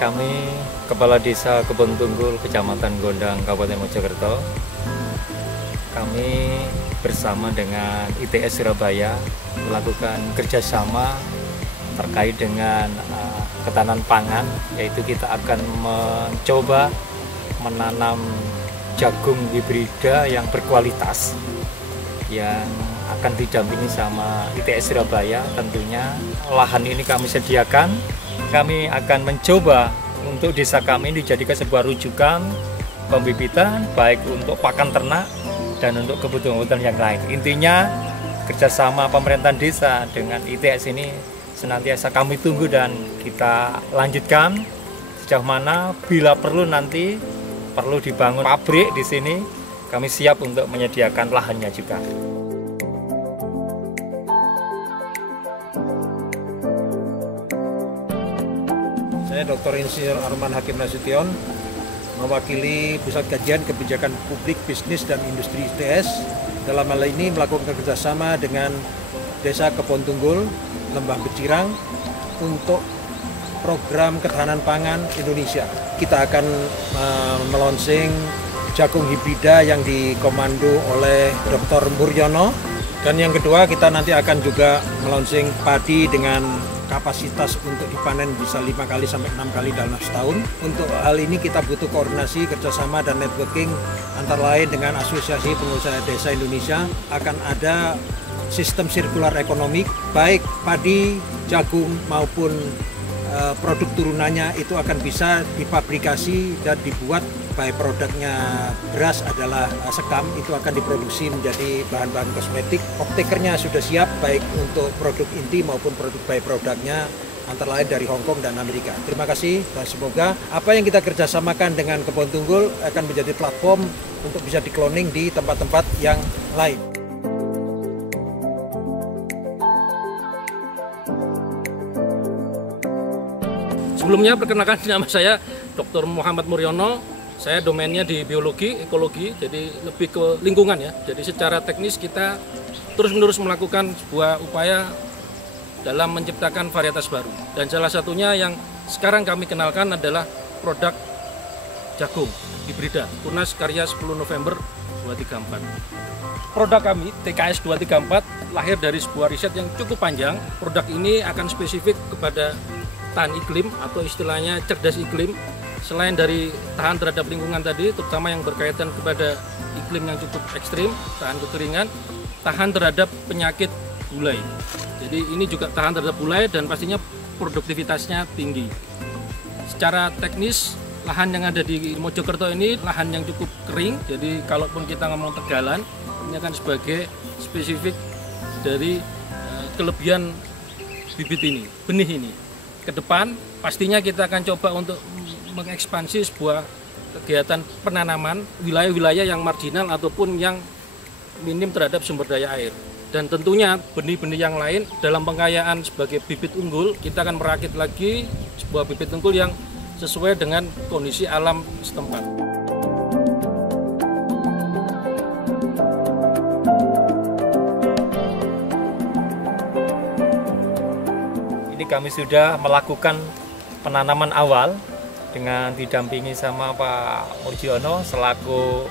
Kami Kepala Desa Kebon Tunggul, Kecamatan Gondang, Kabupaten Mojokerto. Kami bersama dengan ITS Surabaya melakukan kerjasama terkait dengan ketahanan pangan, yaitu kita akan mencoba menanam jagung hibrida yang berkualitas yang akan didampingi sama ITS Surabaya. Tentunya lahan ini kami sediakan. Kami akan mencoba untuk desa kami dijadikan sebuah rujukan pembibitan baik untuk pakan ternak dan untuk kebutuhan yang lain. Intinya kerjasama pemerintahan desa dengan ITS ini senantiasa kami tunggu dan kita lanjutkan sejauh mana bila perlu nanti perlu dibangun pabrik di sini, kami siap untuk menyediakan lahannya juga. Saya Dr. Insinyur Arman Hakim Nasution, mewakili Pusat Kajian Kebijakan Publik, Bisnis, dan Industri ITS. Dalam hal ini melakukan kerjasama dengan Desa Kebon Tunggul, Lembah Becirang untuk program ketahanan pangan Indonesia. Kita akan melonsing jagung hibrida yang dikomando oleh Dr. Muryono. Dan yang kedua, kita nanti akan juga melonsing padi dengan kapasitas untuk dipanen bisa 5 kali sampai 6 kali dalam setahun. Untuk hal ini kita butuh koordinasi, kerjasama, dan networking antara lain dengan Asosiasi Pengusaha Desa Indonesia. Akan ada sistem sirkular ekonomi, baik padi, jagung maupun produk turunannya itu akan bisa dipabrikasi dan dibuat. Baik produknya beras adalah sekam, itu akan diproduksi menjadi bahan-bahan kosmetik. Off-takernya sudah siap baik untuk produk inti maupun produk by-produknya antara lain dari Hong Kong dan Amerika. Terima kasih dan semoga apa yang kita kerjasamakan dengan Kebon Tunggul akan menjadi platform untuk bisa dikloning di tempat-tempat yang lain. Sebelumnya perkenalkan nama saya Dr. Muhammad Muryono. Saya domainnya di biologi, ekologi, jadi lebih ke lingkungan ya. Jadi secara teknis kita terus-menerus melakukan sebuah upaya dalam menciptakan varietas baru. Dan salah satunya yang sekarang kami kenalkan adalah produk jagung hibrida, Tunas Karya 10 November 234. Produk kami, TKS 234, lahir dari sebuah riset yang cukup panjang. Produk ini akan spesifik kepada tahan iklim atau istilahnya cerdas iklim. Selain dari tahan terhadap lingkungan tadi, terutama yang berkaitan kepada iklim yang cukup ekstrim, tahan kekeringan, tahan terhadap penyakit gulai. Jadi ini juga tahan terhadap gulai dan pastinya produktivitasnya tinggi. Secara teknis, lahan yang ada di Mojokerto ini lahan yang cukup kering. Jadi kalaupun kita ngomong Tegalan, ini akan sebagai spesifik dari kelebihan bibit ini, benih ini. Ke depan pastinya kita akan coba untuk mengekspansi sebuah kegiatan penanaman wilayah-wilayah yang marginal ataupun yang minim terhadap sumber daya air. Dan tentunya benih-benih yang lain dalam pengkayaan sebagai bibit unggul, kita akan merakit lagi sebuah bibit unggul yang sesuai dengan kondisi alam setempat. Ini kami sudah melakukan penanaman awal dengan didampingi sama Pak Muryono selaku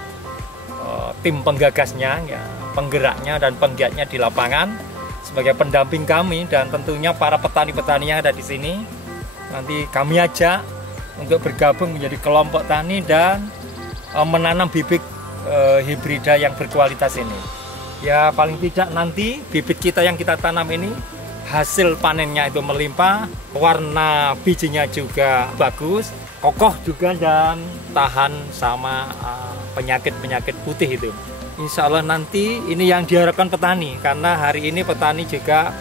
tim penggagasnya, ya, penggeraknya dan penggiatnya di lapangan sebagai pendamping kami, dan tentunya para petani-petani yang ada di sini nanti kami ajak untuk bergabung menjadi kelompok tani dan menanam bibit hibrida yang berkualitas ini. Ya paling tidak nanti bibit kita yang kita tanam ini hasil panennya itu melimpah, warna bijinya juga bagus, kokoh juga dan tahan sama penyakit-penyakit putih itu. Insya Allah nanti ini yang diharapkan petani, karena hari ini petani juga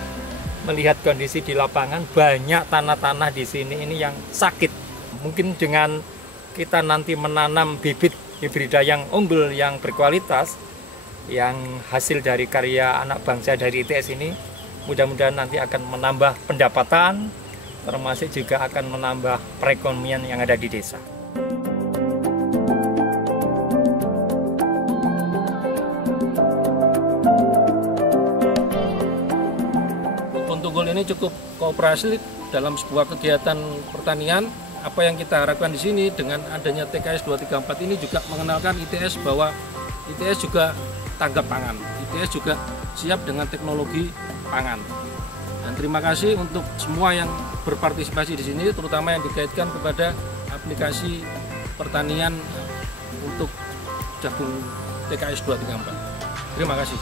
melihat kondisi di lapangan banyak tanah-tanah di sini ini yang sakit. Mungkin dengan kita nanti menanam bibit hibrida yang unggul, yang berkualitas, yang hasil dari karya anak bangsa dari ITS ini, mudah-mudahan nanti akan menambah pendapatan, termasuk juga akan menambah perekonomian yang ada di desa. Kebon Tunggul ini cukup kooperatif dalam sebuah kegiatan pertanian, apa yang kita harapkan di sini dengan adanya TKS 234 ini juga mengenalkan ITS bahwa ITS juga tanggap pangan, ITS juga siap dengan teknologi pangan. Dan terima kasih untuk semua yang berpartisipasi di sini, terutama yang dikaitkan kepada aplikasi pertanian untuk jagung TKS 234. Terima kasih.